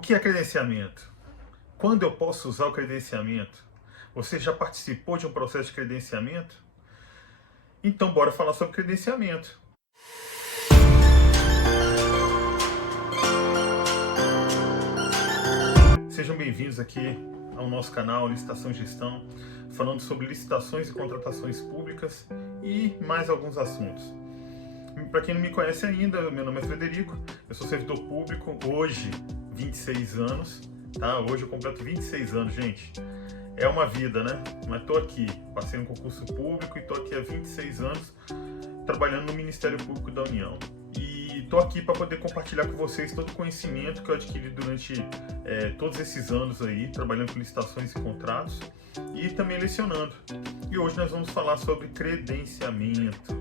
O que é credenciamento? Quando eu posso usar o credenciamento? Você já participou de um processo de credenciamento? Então, bora falar sobre credenciamento. Sejam bem-vindos aqui ao nosso canal Licitação e Gestão, falando sobre licitações e contratações públicas e mais alguns assuntos. Para quem não me conhece ainda, meu nome é Frederico, eu sou servidor público, hoje 26 anos, tá? Hoje eu completo 26 anos, gente. É uma vida, né? Mas tô aqui, passei no concurso público e tô aqui há 26 anos trabalhando no Ministério Público da União. E tô aqui para poder compartilhar com vocês todo o conhecimento que eu adquiri durante todos esses anos aí, trabalhando com licitações e contratos e também lecionando. E hoje nós vamos falar sobre credenciamento.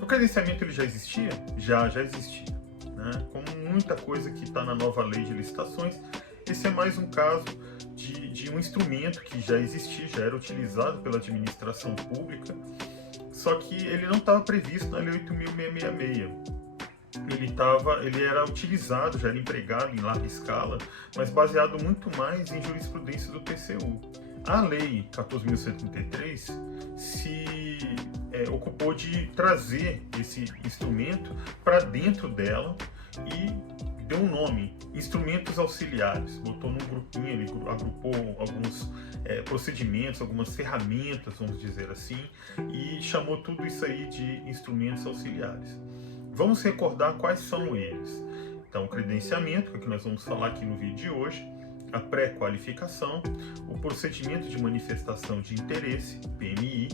O credenciamento ele já existia? Já existia. Né? Como muita coisa que está na nova lei de licitações, esse é mais um caso de um instrumento que já existia, já era utilizado pela administração pública, só que ele não estava previsto na Lei 8.666. Ele era utilizado, já era empregado em larga escala, mas baseado muito mais em jurisprudência do TCU. A Lei 14.133 se ocupou de trazer esse instrumento para dentro dela e deu um nome, instrumentos auxiliares. Botou num grupinho, ele agrupou alguns procedimentos, algumas ferramentas, vamos dizer assim, e chamou tudo isso aí de instrumentos auxiliares. Vamos recordar quais são eles. Então, o credenciamento, que é o que nós vamos falar aqui no vídeo de hoje, a pré-qualificação, o procedimento de manifestação de interesse, PMI,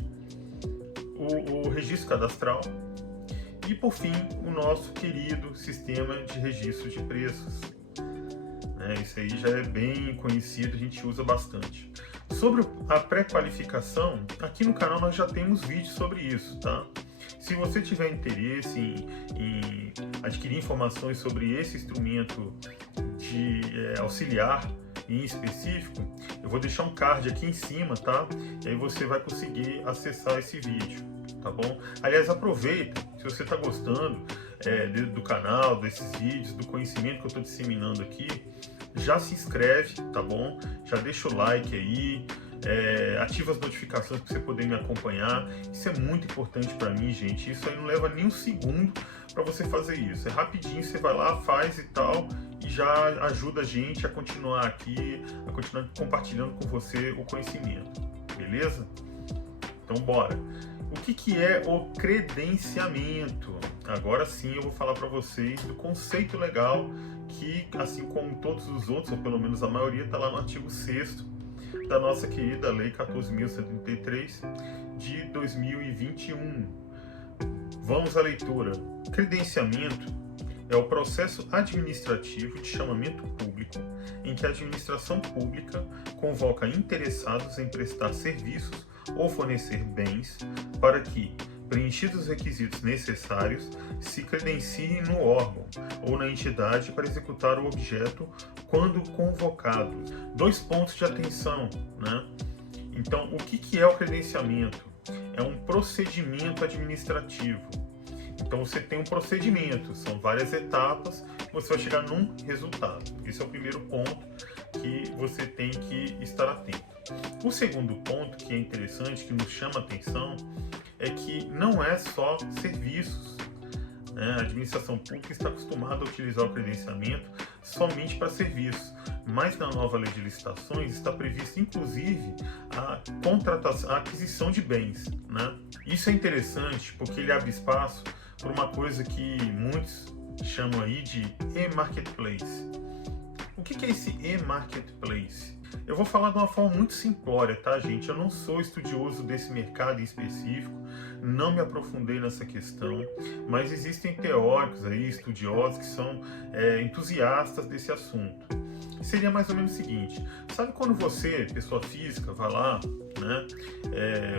o registro cadastral e, por fim, o nosso querido sistema de registro de preços. Isso aí já é bem conhecido, a gente usa bastante. Sobre a pré-qualificação, aqui no canal nós já temos vídeos sobre isso, tá? Se você tiver interesse em adquirir informações sobre esse instrumento de auxiliar em específico, eu vou deixar um card aqui em cima, tá? E aí você vai conseguir acessar esse vídeo, tá bom? Aliás, aproveita, se você está gostando do canal, desses vídeos, do conhecimento que eu estou disseminando aqui, já se inscreve, tá bom? Já deixa o like aí, ativa as notificações para você poder me acompanhar. Isso é muito importante para mim, gente. Isso aí não leva nem um segundo para você fazer isso. É rapidinho, você vai lá, faz e tal, e já ajuda a gente a continuar aqui, a continuar compartilhando com você o conhecimento, beleza? Então bora! O que é o credenciamento? Agora sim eu vou falar para vocês do conceito legal que, assim como todos os outros, ou pelo menos a maioria, está lá no artigo 6º da nossa querida Lei 14.133 de 2021. Vamos à leitura. Credenciamento é o processo administrativo de chamamento público em que a administração pública convoca interessados em prestar serviços ou fornecer bens para que, preenchidos os requisitos necessários, se credenciem no órgão ou na entidade para executar o objeto quando convocado. 2 pontos de atenção, né? Então, o que é o credenciamento? É um procedimento administrativo. Então, você tem um procedimento, são várias etapas, você vai chegar num resultado. Esse é o primeiro ponto que você tem que estar atento. O segundo ponto, que é interessante, que nos chama a atenção, é que não é só serviços. A administração pública está acostumada a utilizar o credenciamento somente para serviços, mas na nova lei de licitações está prevista inclusive a aquisição de bens. Isso é interessante porque ele abre espaço para uma coisa que muitos chamam aí de e-marketplace. O que é esse e-marketplace? Eu vou falar de uma forma muito simplória, tá, gente? Eu não sou estudioso desse mercado em específico, não me aprofundei nessa questão, mas existem teóricos aí, estudiosos, que são entusiastas desse assunto. Seria mais ou menos o seguinte: sabe quando você, pessoa física, vai lá, né?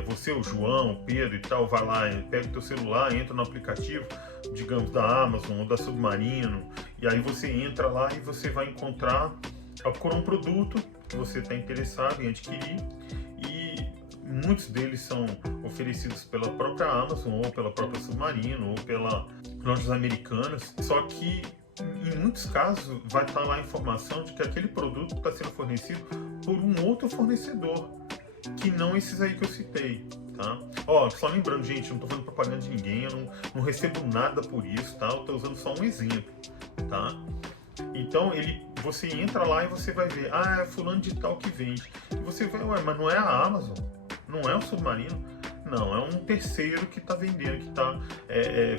Você, o João, o Pedro e tal, vai lá, pega o teu celular, entra no aplicativo, digamos, da Amazon ou da Submarino, e aí você entra lá e você vai procurar um produto que você está interessado em adquirir, e muitos deles são oferecidos pela própria Amazon ou pela própria Submarino ou pelas lojas americanas, só que em muitos casos vai estar lá a informação de que aquele produto está sendo fornecido por um outro fornecedor, que não esses aí que eu citei, tá? Ó, só lembrando, gente, eu não estou fazendo propaganda de ninguém, eu não recebo nada por isso, tá? Eu estou usando só um exemplo, tá? Então, você entra lá e você vai ver, é fulano de tal que vende. E você vai, ué, mas não é a Amazon, não é o Submarino, não, é um terceiro que está vendendo, que está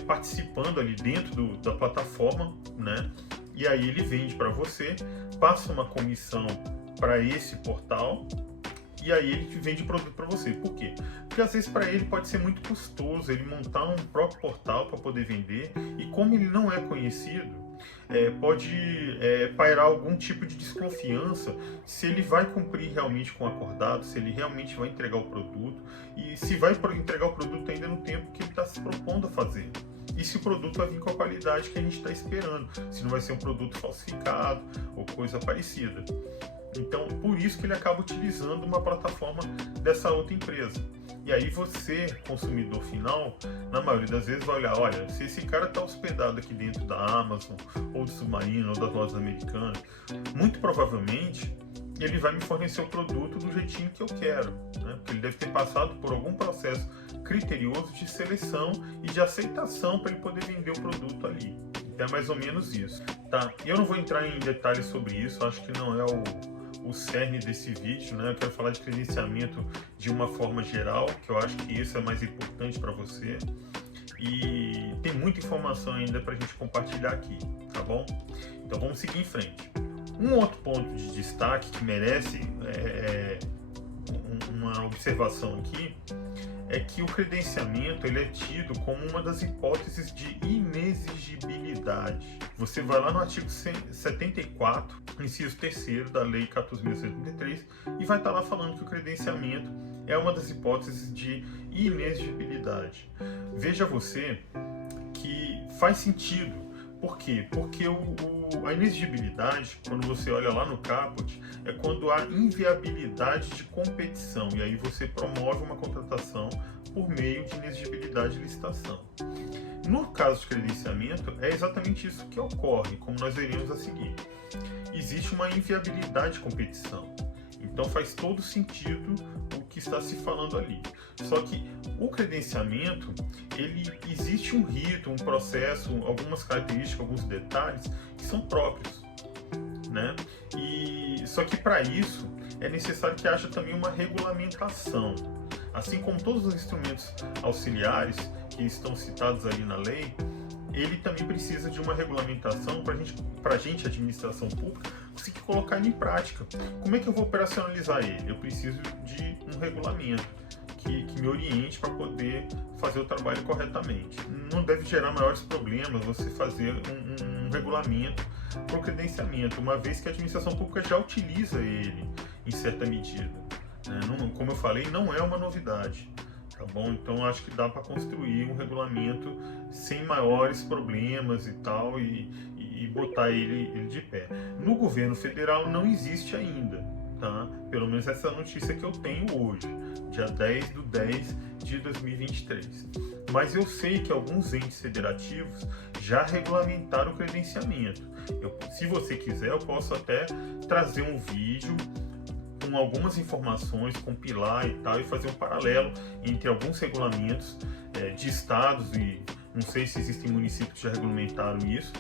participando ali dentro da plataforma, né? E aí ele vende para você, passa uma comissão para esse portal, e aí ele vende produto para você. Por quê? Porque às vezes para ele pode ser muito custoso ele montar um próprio portal para poder vender, e como ele não é conhecido, pode pairar algum tipo de desconfiança se ele vai cumprir realmente com o acordado, se ele realmente vai entregar o produto, e se vai entregar o produto ainda no tempo que ele está se propondo a fazer. E se o produto vai vir com a qualidade que a gente está esperando, se não vai ser um produto falsificado ou coisa parecida. Então, por isso que ele acaba utilizando uma plataforma dessa outra empresa. E aí você, consumidor final, na maioria das vezes vai olhar, olha, se esse cara está hospedado aqui dentro da Amazon, ou do Submarino, ou das lojas americanas, muito provavelmente ele vai me fornecer o produto do jeitinho que eu quero, né? Porque ele deve ter passado por algum processo criterioso de seleção e de aceitação para ele poder vender o produto ali. Então é mais ou menos isso, tá? Eu não vou entrar em detalhes sobre isso, acho que não é o cerne desse vídeo, né? Eu quero falar de credenciamento de uma forma geral, que eu acho que isso é mais importante para você. E tem muita informação ainda para a gente compartilhar aqui, tá bom? Então vamos seguir em frente. Um outro ponto de destaque que merece uma observação aqui é que o credenciamento ele é tido como uma das hipóteses de inexigibilidade. Você vai lá no artigo 74, inciso 3º da Lei 14.133, e vai estar lá falando que o credenciamento é uma das hipóteses de inexigibilidade. Veja você que faz sentido. Por quê? Porque a inexigibilidade, quando você olha lá no caput, é quando há inviabilidade de competição, e aí você promove uma contratação por meio de inexigibilidade de licitação. No caso de credenciamento, é exatamente isso que ocorre, como nós veremos a seguir. Existe uma inviabilidade de competição, então faz todo sentido o que está se falando ali. Só que o credenciamento, existe um rito, um processo, algumas características, alguns detalhes que são próprios, né? Só que para isso é necessário que haja também uma regulamentação. Assim como todos os instrumentos auxiliares que estão citados ali na lei, ele também precisa de uma regulamentação para a gente, administração pública, conseguir colocar ele em prática. Como é que eu vou operacionalizar ele? Eu preciso de um regulamento que me oriente para poder fazer o trabalho corretamente. Não deve gerar maiores problemas você fazer um regulamento para o credenciamento, uma vez que a administração pública já utiliza ele em certa medida. Como eu falei, não é uma novidade. Tá bom? Então acho que dá para construir um regulamento sem maiores problemas e tal, e botar ele de pé. No governo federal não existe ainda, tá? Pelo menos essa é a notícia que eu tenho hoje, dia 10/10/2023. Mas eu sei que alguns entes federativos já regulamentaram o credenciamento. Se você quiser, eu posso até trazer um vídeo com algumas informações, compilar e tal, e fazer um paralelo entre alguns regulamentos de estados, e não sei se existem municípios que já regulamentaram isso,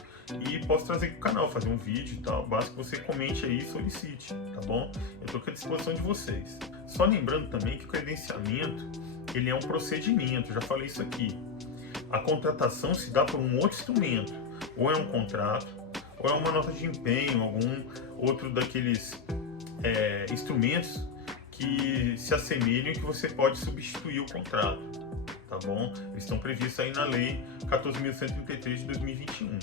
e posso trazer aqui para o canal, fazer um vídeo e tal, basta que você comente aí e solicite, tá bom? Eu estou aqui à disposição de vocês. Só lembrando também que o credenciamento, ele é um procedimento, já falei isso aqui. A contratação se dá por um outro instrumento, ou é um contrato, ou é uma nota de empenho, algum outro daqueles instrumentos que se assemelham e que você pode substituir o contrato, tá bom? Eles estão previstos aí na Lei 14.133 de 2021.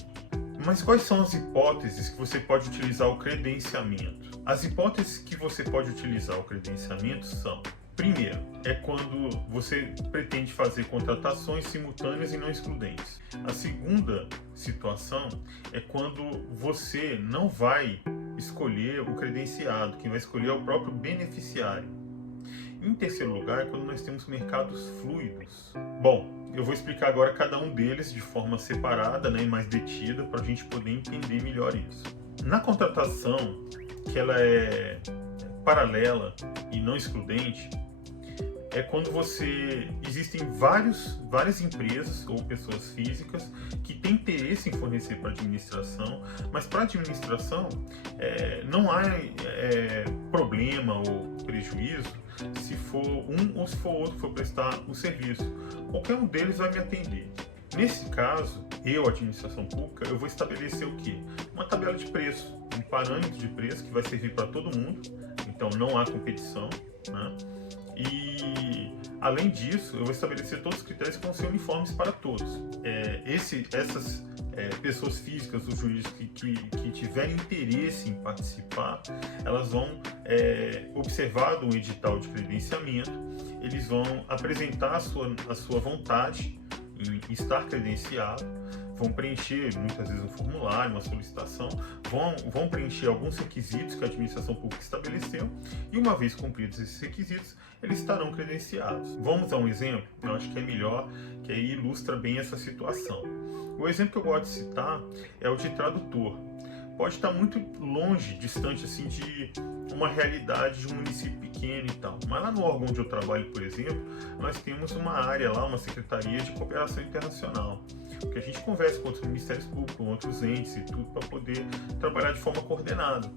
Mas quais são as hipóteses que você pode utilizar o credenciamento? As hipóteses que você pode utilizar o credenciamento são: primeiro, é quando você pretende fazer contratações simultâneas e não excludentes. A segunda situação é quando você não vai escolher o credenciado, quem vai escolher é o próprio beneficiário. Em terceiro lugar, é quando nós temos mercados fluidos. Bom, eu vou explicar agora cada um deles de forma separada, né, e mais detida, para a gente poder entender melhor isso. Na contratação, que ela é paralela e não excludente, é quando existem várias empresas ou pessoas físicas que têm interesse em fornecer para a administração, mas para a administração não há problema ou prejuízo se for um ou se for outro que for prestar o serviço. Qualquer um deles vai me atender. Nesse caso, administração pública, eu vou estabelecer o quê? Uma tabela de preço, um parâmetro de preço que vai servir para todo mundo, então não há competição, né? E, além disso, eu vou estabelecer todos os critérios que vão ser uniformes para todos. Essas pessoas físicas ou jurídicas que tiverem interesse em participar, elas vão observar um edital de credenciamento, eles vão apresentar a sua vontade em estar credenciado, vão preencher muitas vezes um formulário, uma solicitação, vão preencher alguns requisitos que a administração pública estabeleceu e, uma vez cumpridos esses requisitos, eles estarão credenciados. Vamos a um exemplo? Eu acho que é melhor, que aí ilustra bem essa situação. O exemplo que eu gosto de citar é o de tradutor. Pode estar muito longe, distante assim de uma realidade de um município pequeno e tal. Mas lá no órgão onde eu trabalho, por exemplo, nós temos uma área lá, uma secretaria de cooperação internacional, porque a gente conversa com outros ministérios públicos, com outros entes e tudo para poder trabalhar de forma coordenada.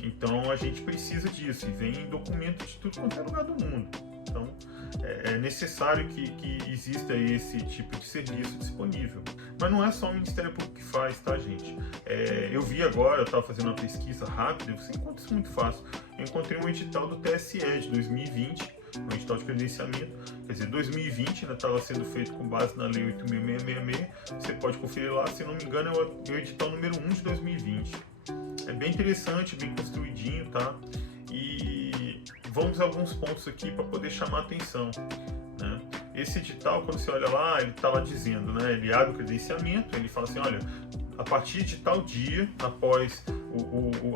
Então a gente precisa disso e vem documentos de tudo quanto é lugar do mundo. Então é necessário que exista esse tipo de serviço disponível. Mas não é só o Ministério Público que faz, tá, gente? Eu vi agora, eu estava fazendo uma pesquisa rápida, você encontra isso muito fácil. Eu encontrei um edital do TSE de 2020, um edital de credenciamento, quer dizer, 2020 ainda estava sendo feito com base na Lei 8.666, você pode conferir lá, se não me engano, é o edital número 1 de 2020. É bem interessante, bem construidinho, tá? E vamos a alguns pontos aqui para poder chamar a atenção, né? Esse edital, quando você olha lá, ele está lá dizendo, né? Ele abre o credenciamento, ele fala assim, olha, a partir de tal dia, após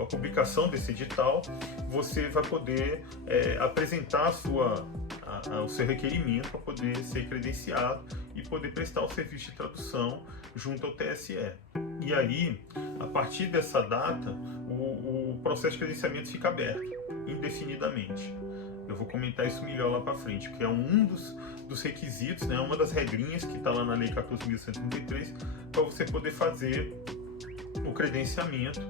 a publicação desse edital, você vai poder apresentar o seu requerimento para poder ser credenciado e poder prestar o serviço de tradução junto ao TSE. E aí, a partir dessa data, o processo de credenciamento fica aberto, indefinidamente. Eu vou comentar isso melhor lá para frente, porque é um dos requisitos, né, uma das regrinhas que está lá na Lei 14.133, para você poder fazer o credenciamento.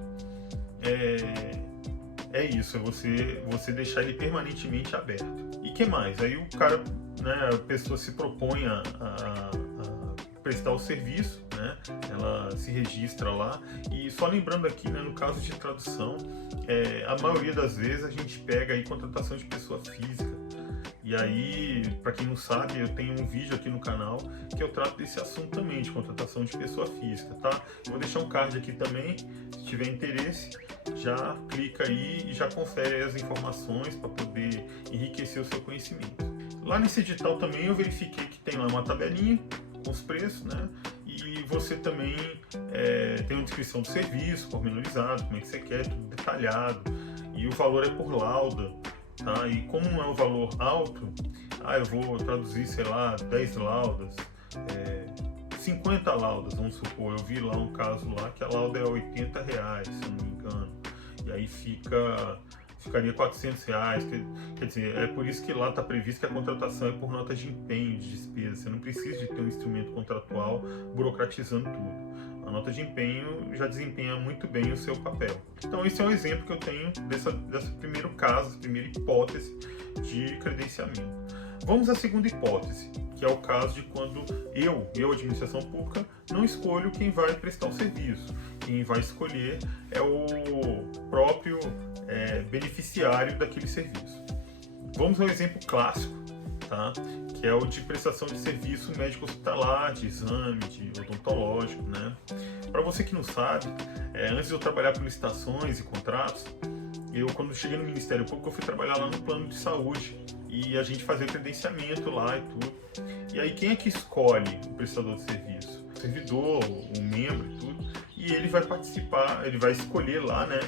É isso, é você deixar ele permanentemente aberto. E que mais? Aí o cara, né, a pessoa se propõe a prestar o serviço, né? Ela se registra lá. E só lembrando aqui, né, no caso de tradução, a maioria das vezes a gente pega aí contratação de pessoa física. E aí, para quem não sabe, eu tenho um vídeo aqui no canal que eu trato desse assunto também, de contratação de pessoa física, tá? Eu vou deixar um card aqui também, se tiver interesse, já clica aí e já confere as informações para poder enriquecer o seu conhecimento. Lá nesse edital também eu verifiquei que tem lá uma tabelinha com os preços, né? E você também tem uma descrição do serviço, pormenorizado, como é que você quer, tudo detalhado. E o valor é por lauda, tá? E como não é um valor alto, eu vou traduzir, sei lá, 10 laudas, 50 laudas, vamos supor. Eu vi lá um caso lá que a lauda é R$80, se eu não me engano. E aí ficaria R$400. Quer dizer, é por isso que lá está previsto que a contratação é por nota de empenho, de despesa. Você não precisa de ter um instrumento contratual burocratizando tudo. A nota de empenho já desempenha muito bem o seu papel. Então esse é um exemplo que eu tenho desse primeiro caso, essa primeira hipótese de credenciamento. Vamos à segunda hipótese, que é o caso de quando eu, administração pública, não escolho quem vai prestar o serviço. Quem vai escolher é o próprio beneficiário daquele serviço. Vamos ao exemplo clássico, tá? Que é o de prestação de serviço médico hospitalar, de exame, de odontológico, né? Para você que não sabe, antes de eu trabalhar por licitações e contratos, quando cheguei no Ministério Público, eu fui trabalhar lá no plano de saúde e a gente fazia o credenciamento lá e tudo. E aí quem é que escolhe o prestador de serviço? O servidor, o membro e tudo. E ele vai participar, ele vai escolher lá, né?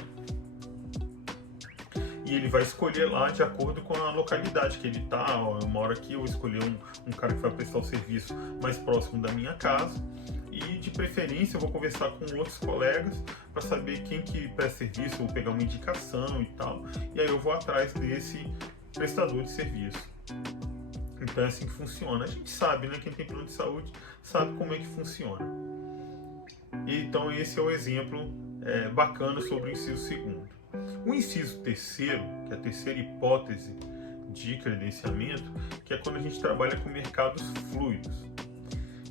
e ele vai escolher lá de acordo com a localidade que ele está. Uma hora aqui eu vou escolher um cara que vai prestar o serviço mais próximo da minha casa, e de preferência eu vou conversar com outros colegas para saber quem que presta serviço, vou pegar uma indicação e tal, e aí eu vou atrás desse prestador de serviço. Então é assim que funciona. A gente sabe, né? Quem tem plano de saúde sabe como é que funciona. Então esse é o exemplo bacana sobre o inciso segundo. O inciso terceiro, que é a terceira hipótese de credenciamento, que é quando a gente trabalha com mercados fluidos.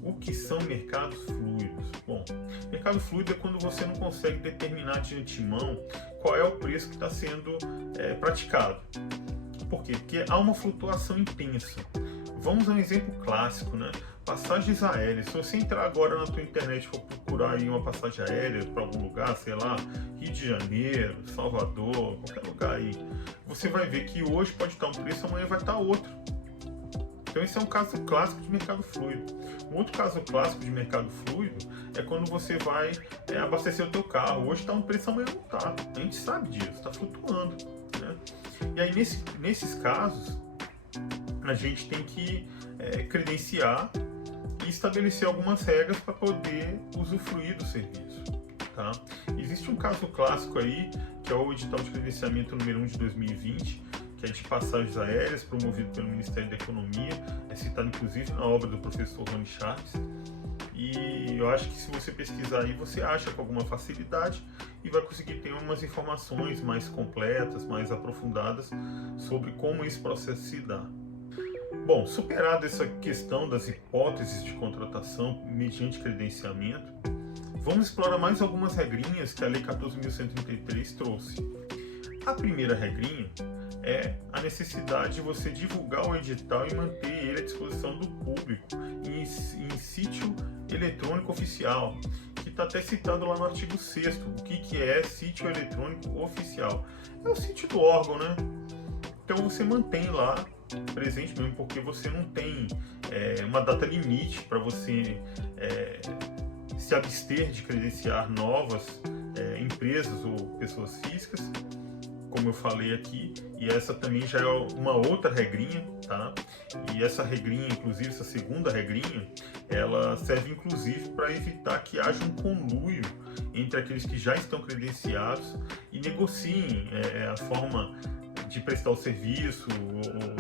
O que são mercados fluidos? Bom, mercado fluido é quando você não consegue determinar de antemão qual é o preço que está sendo praticado. Por quê? Porque há uma flutuação intensa. Vamos a um exemplo clássico, né? Passagens aéreas. Se você entrar agora na tua internet e for procurar aí uma passagem aérea para algum lugar, sei lá, Rio de Janeiro, Salvador, qualquer lugar aí, você vai ver que hoje pode estar um preço, amanhã vai estar outro. Então esse é um caso clássico de mercado fluido. Um outro caso clássico de mercado fluido é quando você vai abastecer o teu carro. Hoje está um preço, amanhã não está. A gente sabe disso, está flutuando, né? E aí nesses casos a gente tem que credenciar e estabelecer algumas regras para poder usufruir do serviço, tá? Existe um caso clássico aí, que é o edital de credenciamento número 1 de 2020, que é de passagens aéreas, promovido pelo Ministério da Economia, é citado inclusive na obra do professor Rony Chaves, e eu acho que se você pesquisar aí, você acha com alguma facilidade e vai conseguir ter umas informações mais completas, mais aprofundadas sobre como esse processo se dá. Bom, superada essa questão das hipóteses de contratação mediante credenciamento, vamos explorar mais algumas regrinhas que a Lei 14.133 trouxe. A primeira regrinha é a necessidade de você divulgar o edital e manter ele à disposição do público em sítio eletrônico oficial, que está até citado lá no artigo 6º. O que é sítio eletrônico oficial? É o sítio do órgão, né? Então você mantém lá presente mesmo, porque você não tem uma data limite para você se abster de credenciar novas empresas ou pessoas físicas, como eu falei aqui, e essa também já é uma outra regrinha, tá? E essa regrinha, inclusive, essa segunda regrinha, ela serve inclusive para evitar que haja um conluio entre aqueles que já estão credenciados e negociem a forma de prestar o serviço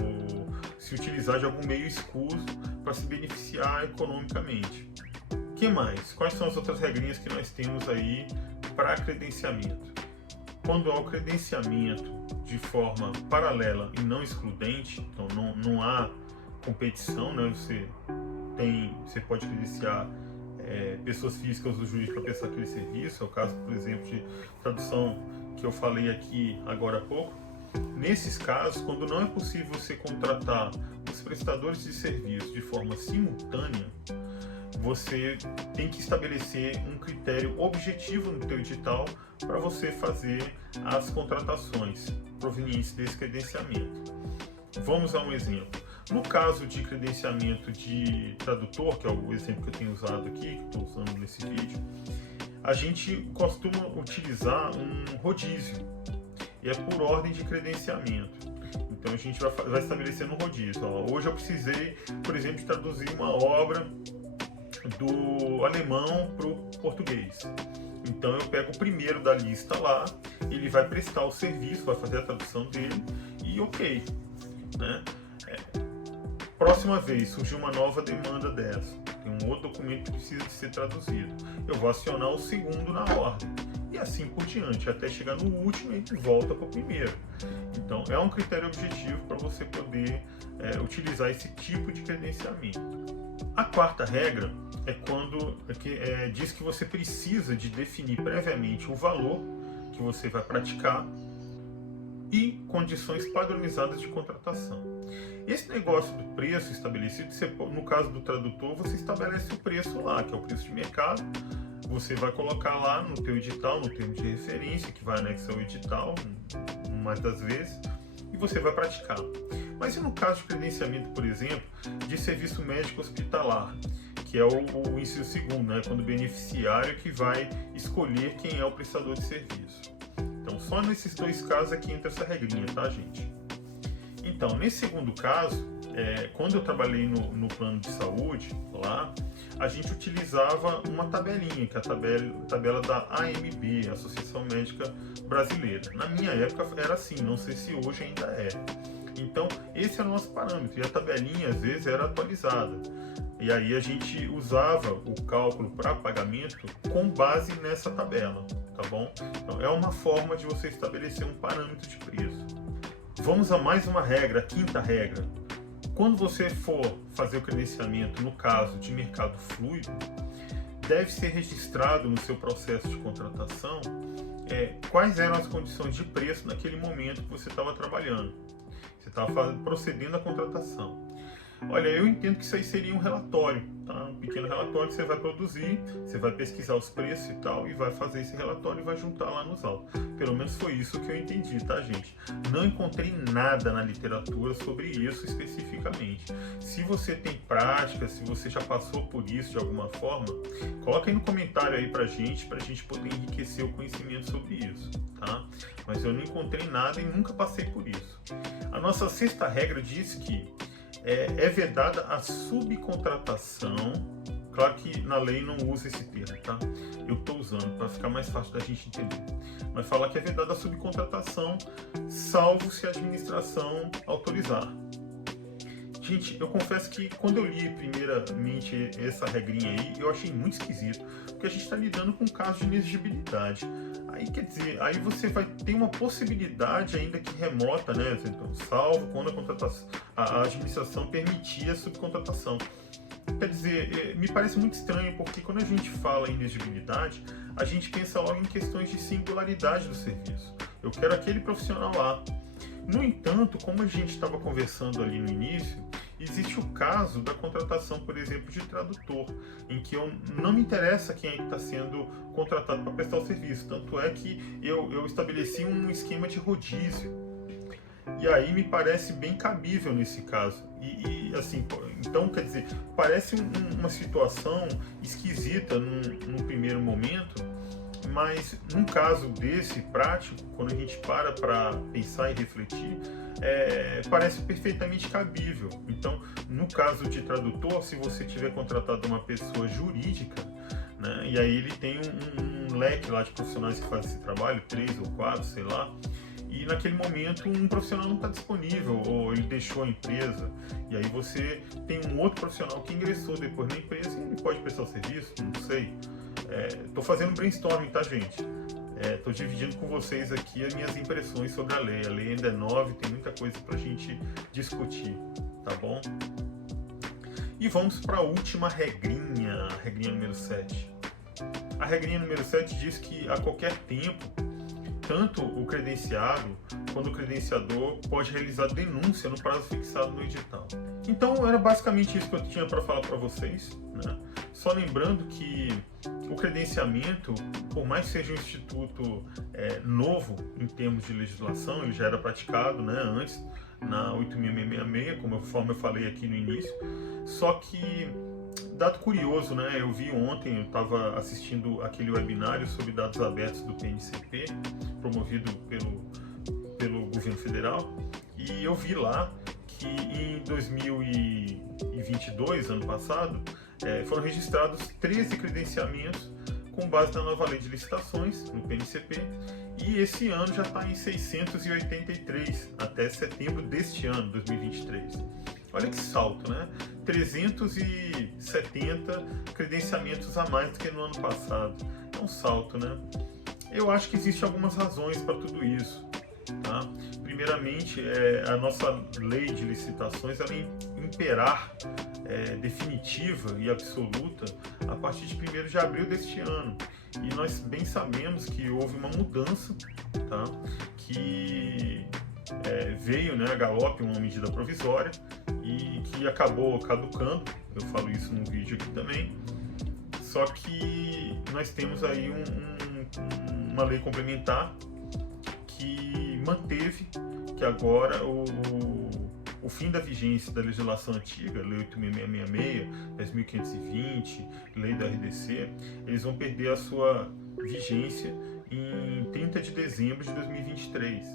ou se utilizar de algum meio escuso para se beneficiar economicamente. O que mais? Quais são as outras regrinhas que nós temos aí para credenciamento? Quando há o credenciamento de forma paralela e não excludente, então não há competição, né? Você pode credenciar pessoas físicas ou jurídicas para prestar aquele serviço. É o caso, por exemplo, de tradução que eu falei aqui agora há pouco. Nesses casos, quando não é possível você contratar os prestadores de serviço de forma simultânea, você tem que estabelecer um critério objetivo no teu edital para você fazer as contratações provenientes desse credenciamento. Vamos a um exemplo. No caso de credenciamento de tradutor, que é o exemplo que eu tenho usado aqui, que estou usando nesse vídeo, a gente costuma utilizar um rodízio, e é por ordem de credenciamento. Então a gente vai estabelecendo um rodízio. Hoje eu precisei, por exemplo, de traduzir uma obra do alemão para o português. Então eu pego o primeiro da lista lá, ele vai prestar o serviço, vai fazer a tradução dele e ok, né? Próxima vez surgiu uma nova demanda dessa, tem um outro documento que precisa de ser traduzido, eu vou acionar o segundo na ordem e assim por diante, até chegar no último e a gente volta para o primeiro. Então é um critério objetivo para você poder utilizar esse tipo de credenciamento. A quarta regra é quando diz que você precisa de definir previamente o valor que você vai praticar e condições padronizadas de contratação. Esse negócio do preço estabelecido, no caso do tradutor, você estabelece o preço lá, que é o preço de mercado. Você vai colocar lá no teu edital, no termo de referência, que vai anexar o edital, mais das vezes, e você vai praticar. Mas e no caso de credenciamento, por exemplo, de serviço médico hospitalar, que é o inciso segundo, né? Quando o beneficiário que vai escolher quem é o prestador de serviço. Então Só nesses dois casos aqui entra essa regrinha, tá, gente? Então, nesse segundo caso, quando eu trabalhei no plano de saúde, lá, a gente utilizava uma tabelinha, que é a tabela da AMB, Associação Médica Brasileira. Na minha época era assim, não sei se hoje ainda é. Então, esse era o nosso parâmetro, e a tabelinha, às vezes, era atualizada. E aí a gente usava o cálculo para pagamento com base nessa tabela, tá bom? Então, é uma forma de você estabelecer um parâmetro de preço. Vamos a mais uma regra, a quinta regra. Quando você for fazer o credenciamento, no caso de mercado fluido, deve ser registrado no seu processo de contratação quais eram as condições de preço naquele momento que você estava trabalhando. Você estava procedendo à contratação. Olha, eu entendo que isso aí seria um relatório, tá? Um pequeno relatório que você vai produzir, você vai pesquisar os preços e tal, e vai fazer esse relatório e vai juntar lá nos autos. Pelo menos foi isso que eu entendi, tá, gente? Não encontrei nada na literatura sobre isso especificamente. Se você tem prática, se você já passou por isso de alguma forma, coloca aí no comentário aí pra gente poder enriquecer o conhecimento sobre isso, tá? Mas eu não encontrei nada e nunca passei por isso. A nossa sexta regra diz que é vedada a subcontratação. Claro que na lei não usa esse termo, tá? Eu estou usando para ficar mais fácil da gente entender. Mas fala que é vedada a subcontratação, salvo se a administração autorizar. Gente, eu confesso que quando eu li primeiramente essa regrinha aí, eu achei muito esquisito, porque a gente está lidando com um caso de inexigibilidade. Aí quer dizer, aí você vai ter uma possibilidade ainda que remota, né? Então, salvo quando a administração permitir a subcontratação. Quer dizer, me parece muito estranho, porque quando a gente fala em inexigibilidade, a gente pensa logo em questões de singularidade do serviço. Eu quero aquele profissional lá. No entanto, como a gente estava conversando ali no início, existe o caso da contratação, por exemplo, de tradutor, em que não me interessa quem é que está sendo contratado para prestar o serviço. Tanto é que eu estabeleci um esquema de rodízio. E aí me parece bem cabível nesse caso. E assim, então, quer dizer, parece uma situação esquisita num primeiro momento, mas num caso desse prático, quando a gente para pensar e refletir, parece perfeitamente cabível. Então, no caso de tradutor, se você tiver contratado uma pessoa jurídica, né, e aí ele tem um leque lá de profissionais que fazem esse trabalho, 3 ou 4, sei lá, e naquele momento um profissional não está disponível, ou ele deixou a empresa, e aí você tem um outro profissional que ingressou depois na empresa e ele pode prestar o serviço, não sei. Estou fazendo brainstorming, tá, gente? Estou dividindo com vocês aqui as minhas impressões sobre a lei. A lei ainda é nova e tem muita coisa para a gente discutir, tá bom? E vamos para a última regrinha, a regrinha número 7. A regrinha número 7 diz que a qualquer tempo, tanto o credenciado quanto o credenciador pode realizar denúncia no prazo fixado no edital. Então era basicamente isso que eu tinha para falar para vocês, né? Só lembrando que o credenciamento, por mais que seja um instituto novo em termos de legislação, ele já era praticado, né, antes na 8.666, conforme eu falei aqui no início. Só que, dado curioso, né, eu vi ontem, eu estava assistindo aquele webinário sobre dados abertos do PNCP, promovido pelo governo federal, e eu vi lá que em 2022, ano passado, foram registrados 13 credenciamentos com base na nova lei de licitações, no PNCP, e esse ano já está em 683, até setembro deste ano, 2023. Olha que salto, né? 370 credenciamentos a mais do que no ano passado. É um salto, né? Eu acho que existem algumas razões para tudo isso, tá? Primeiramente, a nossa lei de licitações ela imperar definitiva e absoluta a partir de 1º de abril deste ano. E nós bem sabemos que houve uma mudança, tá? Que veio, né, a galope, uma medida provisória e que acabou caducando. Eu falo isso num vídeo aqui também. Só que nós temos aí uma lei complementar que manteve que agora o fim da vigência da legislação antiga, Lei 8.666, 10.520, Lei da RDC, eles vão perder a sua vigência em 30 de dezembro de 2023.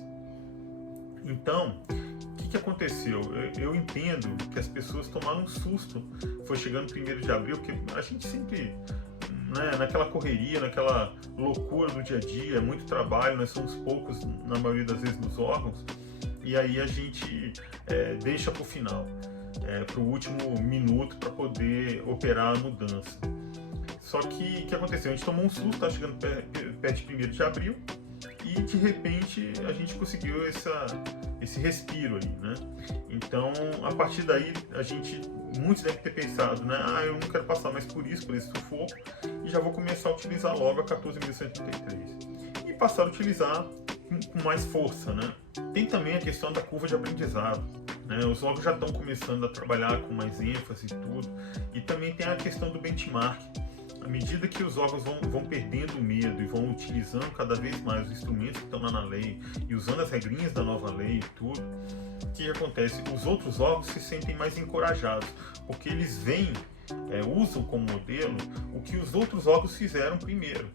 Então, o que aconteceu? Eu entendo que as pessoas tomaram um susto, foi chegando 1º de abril, porque a gente sempre, né, naquela correria, naquela loucura do dia a dia, muito trabalho, nós somos poucos na maioria das vezes nos órgãos, e aí a gente deixa para o final, para o último minuto para poder operar a mudança. Só que o que aconteceu? A gente tomou um susto, está chegando perto de 1º de abril, e de repente a gente conseguiu esse respiro ali, né? Então, a partir daí, muitos devem ter pensado, né? Eu não quero passar mais por esse sufoco, e já vou começar a utilizar logo a 14.133. E passar a utilizar com mais força, né? Tem também a questão da curva de aprendizado, né? Os órgãos já estão começando a trabalhar com mais ênfase e tudo, e também tem a questão do benchmark. À medida que os órgãos vão perdendo o medo e vão utilizando cada vez mais os instrumentos que estão lá na lei e usando as regrinhas da nova lei e tudo, o que acontece? Os outros órgãos se sentem mais encorajados, porque eles usam como modelo o que os outros órgãos fizeram primeiro.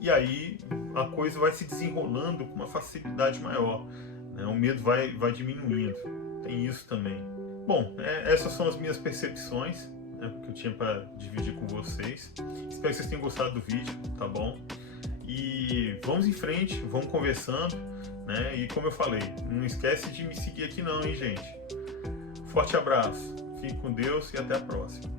E aí a coisa vai se desenrolando com uma facilidade maior, né? O medo vai diminuindo. Tem isso também. Bom, essas são as minhas percepções, que eu tinha para dividir com vocês. Espero que vocês tenham gostado do vídeo, tá bom? E vamos em frente, vamos conversando, né? E como eu falei, não esquece de me seguir aqui não, hein, gente? Forte abraço, fique com Deus e até a próxima.